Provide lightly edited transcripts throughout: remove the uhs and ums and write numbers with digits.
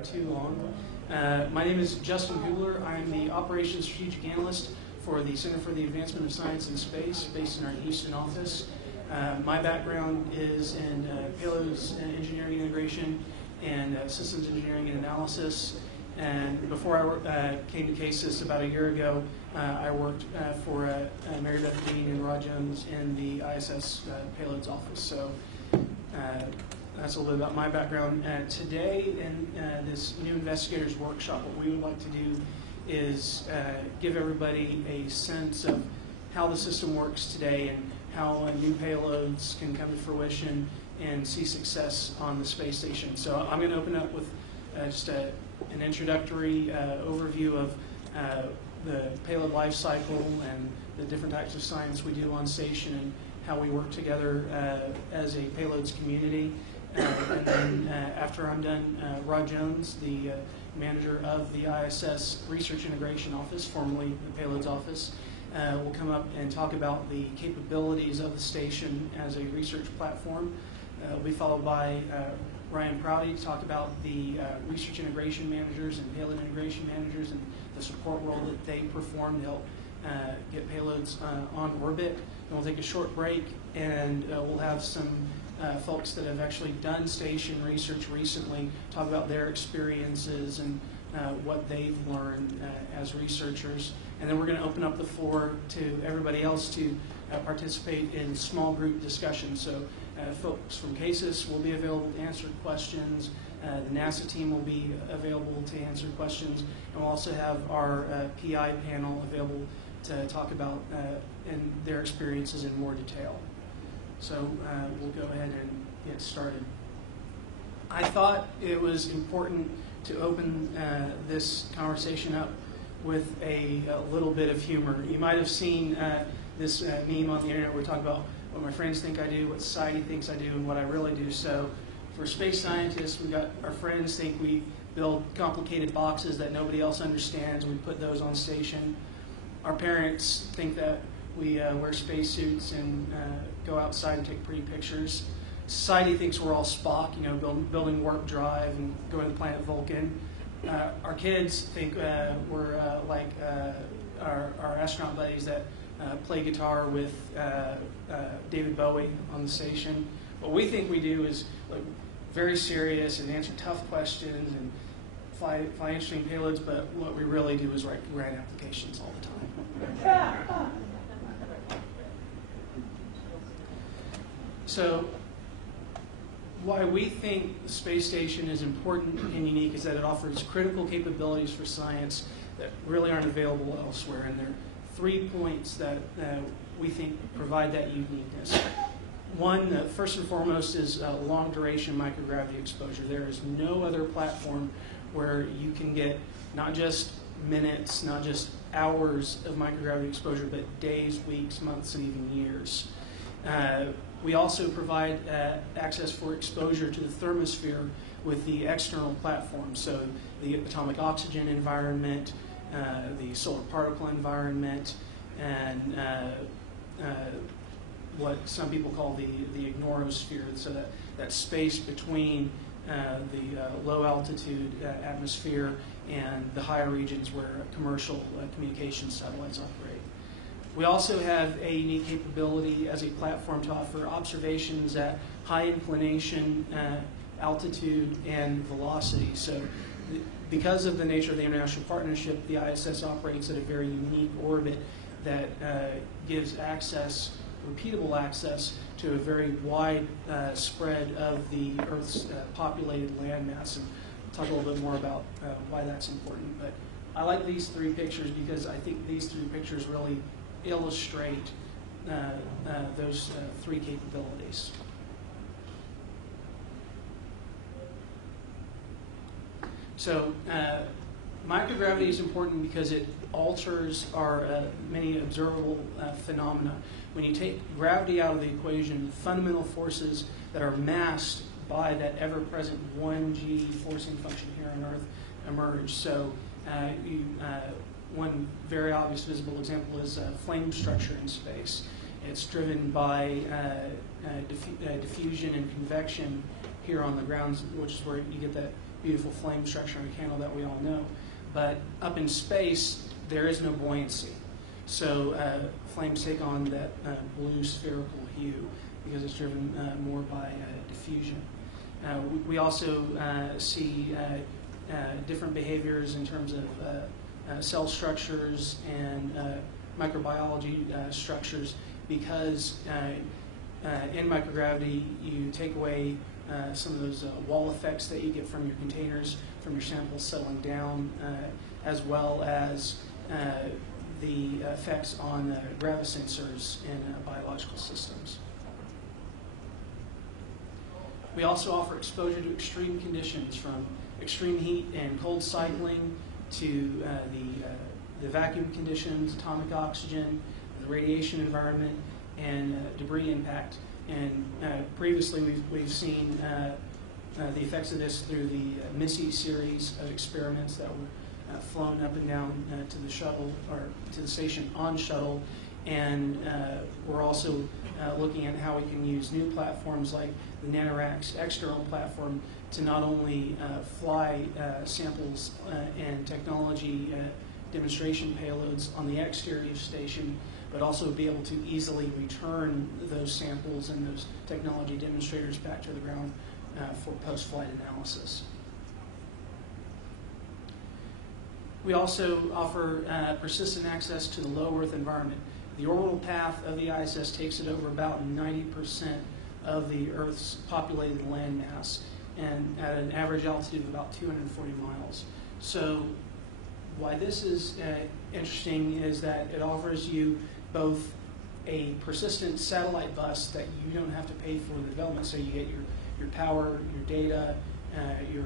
for too long. My name is Justin Hubler. I'm the Operations Strategic Analyst for the Center for the Advancement of Science and Space, based in our Houston office. My background is in payloads engineering integration and systems engineering and analysis. And before I came to CASIS about a year ago, I worked for Mary Beth Dean and Rod Jones in the ISS payloads office. So that's a little bit about my background. Today in this new investigators workshop, what we would like to do is give everybody a sense of how the system works today and how new payloads can come to fruition and see success on the space station. So I'm going to open up with just an introductory overview of the payload life cycle and the different types of science we do on station and how we work together as a payloads community. And then after I'm done, Rod Jones, the manager of the ISS Research Integration Office, formerly the Payloads Office, will come up and talk about the capabilities of the station as a research platform. Will be followed by Ryan Prouty to talk about the research integration managers and payload integration managers and the support role that they perform to help get payloads on orbit. And we'll take a short break, and we'll have some folks that have actually done station research recently talk about their experiences and what they've learned as researchers. And then we're going to open up the floor to everybody else to participate in small group discussions. So folks from CASIS will be available to answer questions. The NASA team will be available to answer questions. And we'll also have our PI panel available to talk about their experiences in more detail. So we'll go ahead and get started. I thought it was important to open this conversation up with a little bit of humor. You might have seen this meme on the internet where we talk about what my friends think I do, what society thinks I do, and what I really do. So for space scientists, we got our friends think we build complicated boxes that nobody else understands. We put those on station. Our parents think that we wear spacesuits and go outside and take pretty pictures. Society thinks we're all Spock, you know, building warp drive and going to the planet Vulcan. Our kids think we're like our astronaut buddies that play guitar with David Bowie on the station. What we think we do is like very serious and answer tough questions and fly interesting payloads, but what we really do is write grand applications all the time. So why we think the space station is important and unique is that it offers critical capabilities for science that really aren't available elsewhere. And there are 3 points that we think provide that uniqueness. One, first and foremost, is long duration microgravity exposure. There is no other platform where you can get not just minutes, not just hours of microgravity exposure, but days, weeks, months, and even years. We also provide access for exposure to the thermosphere with the external platform, so the atomic oxygen environment, the solar particle environment, and what some people call the ignorosphere, so that space between the low altitude atmosphere and the higher regions where commercial communication satellites operate. We also have a unique capability as a platform to offer observations at high inclination, altitude, and velocity. So because of the nature of the international partnership, the ISS operates at a very unique orbit that gives access, repeatable access, to a very wide spread of the Earth's populated landmass. And I'll talk a little bit more about why that's important. But I like these 3 pictures because I think these 3 pictures really illustrate those 3 capabilities. So microgravity is important because it alters our many observable phenomena. When you take gravity out of the equation, fundamental forces that are masked by that ever-present 1g forcing function here on Earth emerge. So one very obvious visible example is flame structure in space. It's driven by diffusion and convection here on the ground, which is where you get that beautiful flame structure on a candle that we all know. But up in space, there is no buoyancy. So flames take on that blue spherical hue because it's driven more by diffusion. We also see different behaviors in terms of cell structures and microbiology structures because in microgravity you take away some of those wall effects that you get from your containers, from your samples settling down, as well as the effects on gravasensors in biological systems. We also offer exposure to extreme conditions, from extreme heat and cold cycling to the vacuum conditions, atomic oxygen, the radiation environment, and debris impact. And previously we've seen the effects of this through the MISSE series of experiments that were flown up and down to the shuttle, or to the station on shuttle. And we're also looking at how we can use new platforms like the NanoRacks external platform to not only fly samples and technology demonstration payloads on the exterior station, but also be able to easily return those samples and those technology demonstrators back to the ground for post-flight analysis. We also offer persistent access to the low Earth environment. The orbital path of the ISS takes it over about 90% of the Earth's populated landmass, and at an average altitude of about 240 miles. So why this is interesting is that it offers you both a persistent satellite bus that you don't have to pay for the development, so you get your power, your data, your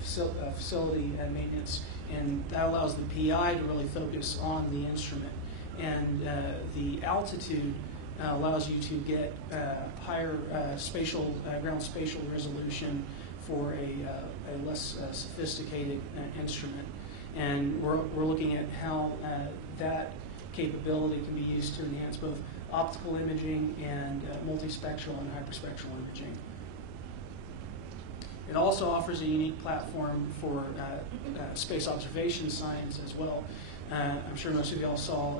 facility maintenance, and that allows the PI to really focus on the instrument. And the altitude allows you to get higher ground spatial resolution for a less sophisticated instrument. And we're looking at how that capability can be used to enhance both optical imaging and multispectral and hyperspectral imaging. It also offers a unique platform for space observation science as well. I'm sure most of y'all saw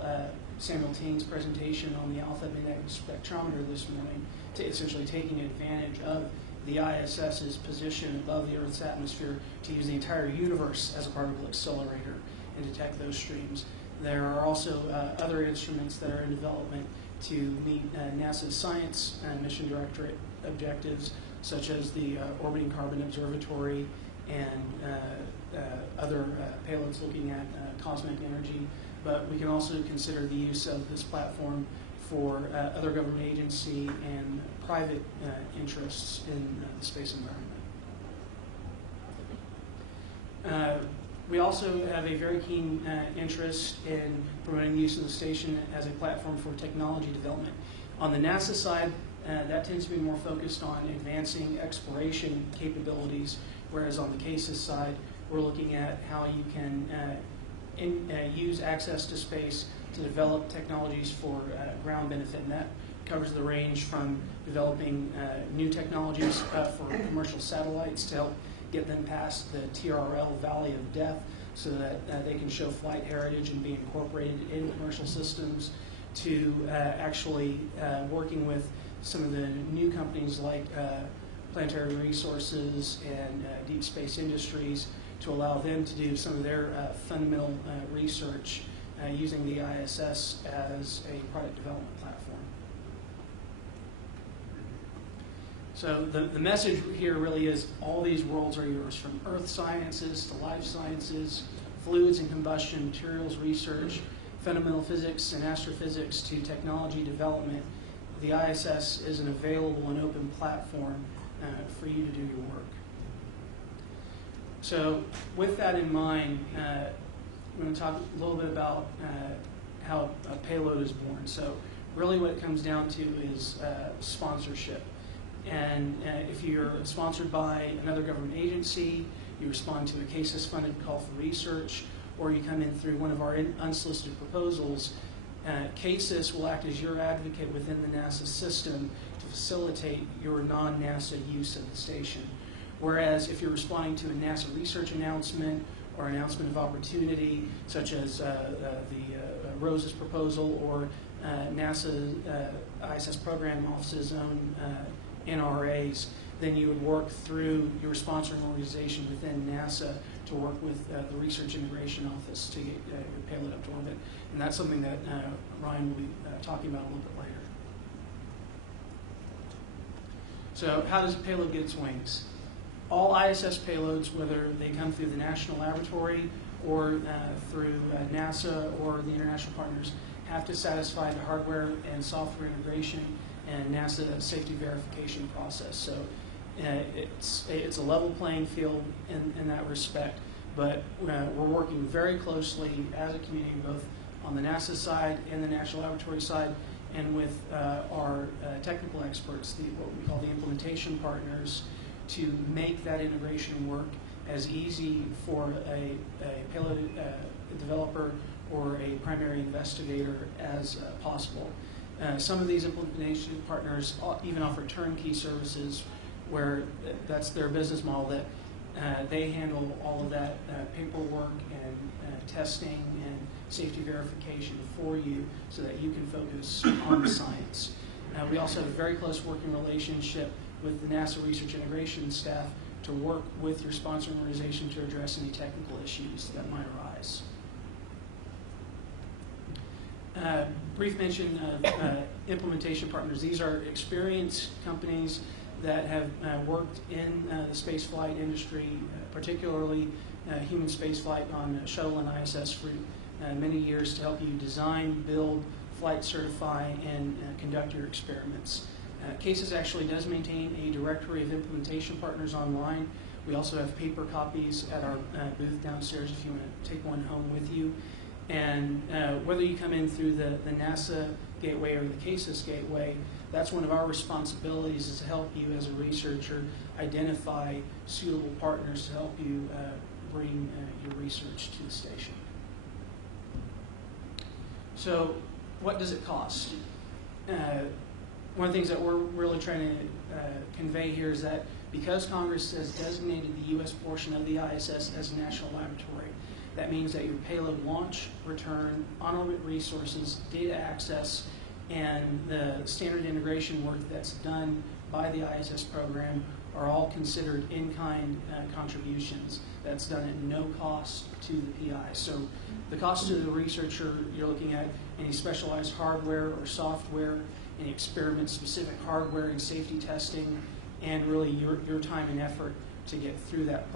Samuel Teen's presentation on the alpha magnetic spectrometer this morning, essentially taking advantage of the ISS's position above the Earth's atmosphere to use the entire universe as a particle accelerator and detect those streams. There are also other instruments that are in development to meet NASA's science and mission directorate objectives, such as the Orbiting Carbon Observatory and other payloads looking at cosmic energy. But we can also consider the use of this platform for other government agency and private interests in the space environment. We also have a very keen interest in promoting use of the station as a platform for technology development. On the NASA side, that tends to be more focused on advancing exploration capabilities, whereas on the CASIS side, we're looking at how you can use access to space to develop technologies for ground benefit, and that covers the range from developing new technologies for commercial satellites to help get them past the TRL valley of death so that they can show flight heritage and be incorporated in commercial systems, to actually working with some of the new companies like Planetary Resources and Deep Space Industries to allow them to do some of their fundamental research using the ISS as a product development platform. So the message here really is all these worlds are yours, from earth sciences to life sciences, fluids and combustion, materials research, fundamental physics and astrophysics to technology development. The ISS is an available and open platform for you to do your work. So with that in mind, I'm going to talk a little bit about how a payload is born. So really what it comes down to is sponsorship. And if you're sponsored by another government agency, you respond to a CASIS-funded call for research, or you come in through one of our unsolicited proposals, CASIS will act as your advocate within the NASA system to facilitate your non-NASA use of the station. Whereas if you're responding to a NASA research announcement or announcement of opportunity, such as the ROSES proposal or NASA ISS Program Office's own NRAs, then you would work through your sponsoring organization within NASA to work with the Research Integration Office to get your payload up to orbit. And that's something that Ryan will be talking about a little bit later. So how does a payload get its wings? All ISS payloads, whether they come through the National Laboratory or through NASA or the international partners, have to satisfy the hardware and software integration and NASA safety verification process. So it's a level playing field in that respect, but we're working very closely as a community, both on the NASA side and the National Laboratory side, and with our technical experts, what we call the implementation partners, to make that integration work as easy for a payload developer or a primary investigator as possible. Some of these implementation partners even offer turnkey services where that's their business model, that they handle all of that paperwork and testing and safety verification for you so that you can focus on the science. We also have a very close working relationship with the NASA Research Integration staff to work with your sponsoring organization to address any technical issues that might arise. Brief mention of implementation partners. These are experienced companies that have worked in the spaceflight industry, particularly human spaceflight on shuttle and ISS for many years, to help you design, build, flight certify, and conduct your experiments. CASES actually does maintain a directory of implementation partners online. We also have paper copies at our booth downstairs if you want to take one home with you. And whether you come in through the NASA gateway or the CASES gateway, that's one of our responsibilities, is to help you as a researcher identify suitable partners to help you bring your research to the station. So what does it cost? One of the things that we're really trying to convey here is that because Congress has designated the U.S. portion of the ISS as a national laboratory, that means that your payload launch, return, on-orbit resources, data access, and the standard integration work that's done by the ISS program are all considered in-kind contributions. That's done at no cost to the PI. So the cost to the researcher, you're looking at any specialized hardware or software, any experiment-specific hardware and safety testing, and really your time and effort to get through that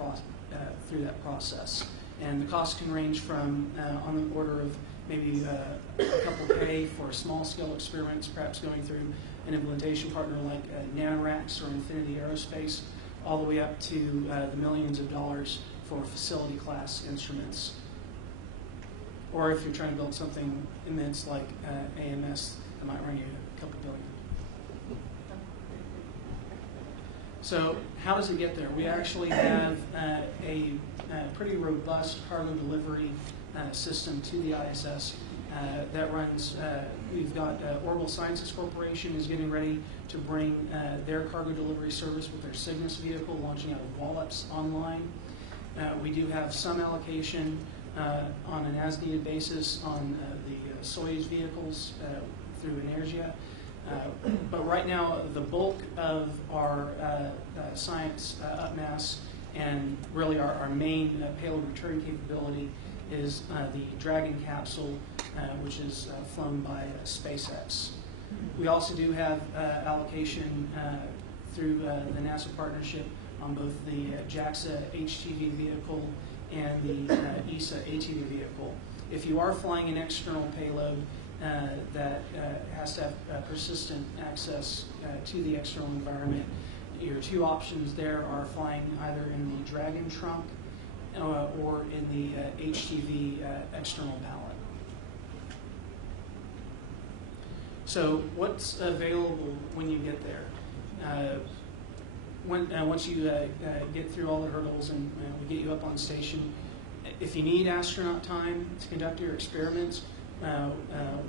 process. And the cost can range from on the order of maybe a couple K for small-scale experiments, perhaps going through an implementation partner like NanoRacks or Infinity Aerospace, all the way up to the millions of dollars for facility-class instruments. Or if you're trying to build something immense like AMS, that might run you a couple billion. So how does it get there? We actually have a pretty robust cargo delivery system to the ISS that runs. We've got Orbital Sciences Corporation is getting ready to bring their cargo delivery service with their Cygnus vehicle launching out of Wallops online. We do have some allocation on an as-needed basis on the Soyuz vehicles through Energia. But right now, the bulk of our science upmass and really our main payload return capability is the Dragon capsule, which is flown by SpaceX. We also do have allocation through the NASA partnership on both the JAXA HTV vehicle and the ESA ATV vehicle. If you are flying an external payload that has to have persistent access to the external environment, your two options there are flying either in the Dragon trunk or in the HTV external pallet. So what's available when you get there? Once you get through all the hurdles and we get you up on station, if you need astronaut time to conduct your experiments,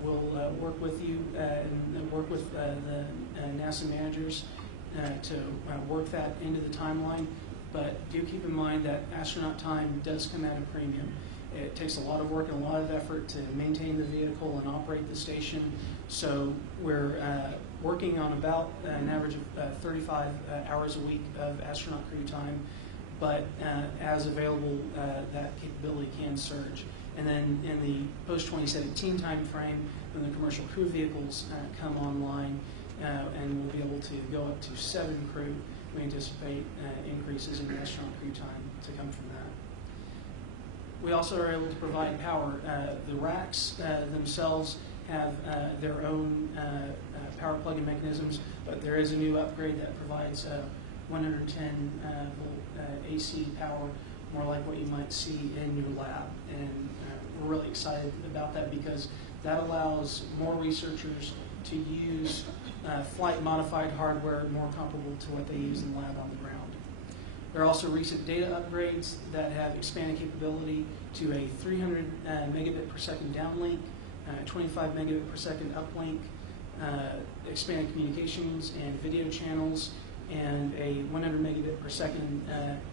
we'll work with you and work with the NASA managers to work that into the timeline. but do keep in mind that astronaut time does come at a premium. It takes a lot of work and a lot of effort to maintain the vehicle and operate the station. So we're working on about an average of 35 hours a week of astronaut crew time, but as available, that capability can surge. And then in the post-2017 time frame, when the commercial crew vehicles come online, and we'll be able to go up to 7 crew, we anticipate increases in astronaut crew time to come from that. We also are able to provide power. The racks themselves have their own power plug-in mechanisms, but there is a new upgrade that provides 110 volt AC power, more like what you might see in your lab. And we're really excited about that because that allows more researchers to use flight-modified hardware more comparable to what they use in the lab on the ground. There are also recent data upgrades that have expanded capability to a 300 megabit per second downlink, 25 megabit per second uplink, expanded communications and video channels, and a 100 megabit per second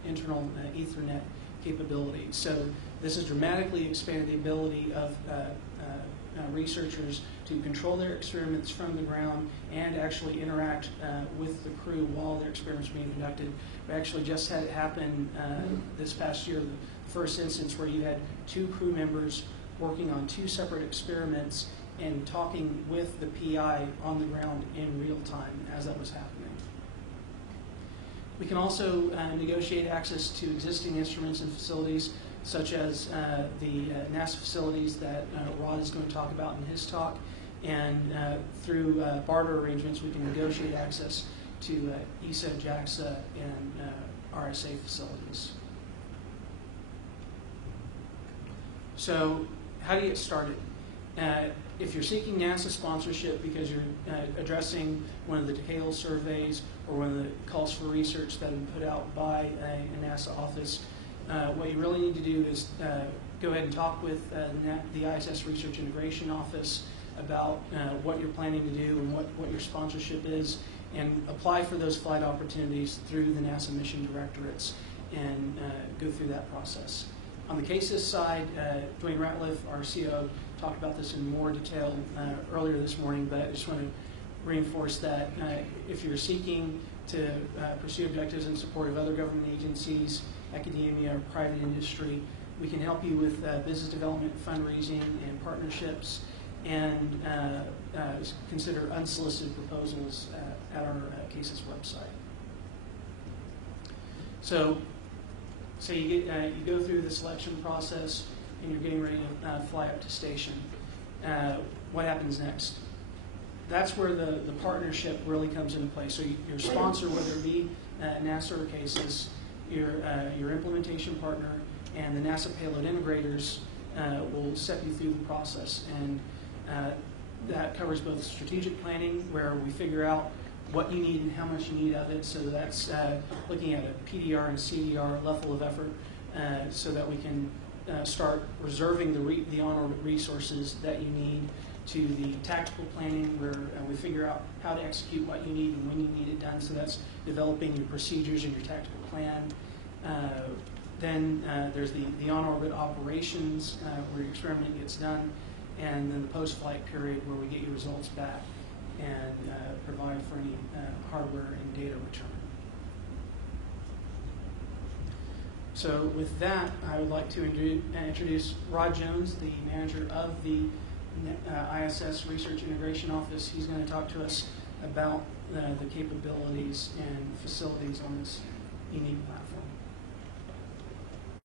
internal Ethernet capability. So this has dramatically expanded the ability of researchers to control their experiments from the ground and actually interact with the crew while their experiments are being conducted. We actually just had it happen this past year, the first instance where you had 2 crew members working on 2 separate experiments and talking with the PI on the ground in real time as that was happening. We can also negotiate access to existing instruments and facilities, such as the NASA facilities that Rod is going to talk about in his talk. And through barter arrangements, we can negotiate access to ESA, JAXA, and RSA facilities. So how do you get started? If you're seeking NASA sponsorship because you're addressing one of the decadal surveys or one of the calls for research that have been put out by a NASA office, what you really need to do is go ahead and talk with the ISS Research Integration Office about what you're planning to do and what your sponsorship is, and apply for those flight opportunities through the NASA mission directorates and go through that process. On the CASIS side, Dwayne Ratliff, our CEO, talked about this in more detail earlier this morning, but I just want to reinforce that if you're seeking to pursue objectives in support of other government agencies, academia, or private industry, we can help you with business development, fundraising, and partnerships, and consider unsolicited proposals at our CASIS website. So you go through the selection process and you're getting ready to fly up to station. What happens next? That's where the partnership really comes into play. So your sponsor, whether it be NASA or CASIS, your implementation partner, and the NASA payload integrators will set you through the process. And that covers both strategic planning, where we figure out what you need and how much you need of it. So that's looking at a PDR and CDR level of effort so that we can start reserving the on-orbit resources that you need, to the tactical planning, where we figure out how to execute what you need and when you need it done. So that's developing your procedures and your tactical plan. Then there's the on-orbit operations, where your experiment gets done, and then the post-flight period, where we get your results back and provide for any hardware and data return. So with that, I would like to introduce Rod Jones, the manager of the ISS Research Integration Office. He's going to talk to us about the capabilities and facilities on this unique platform.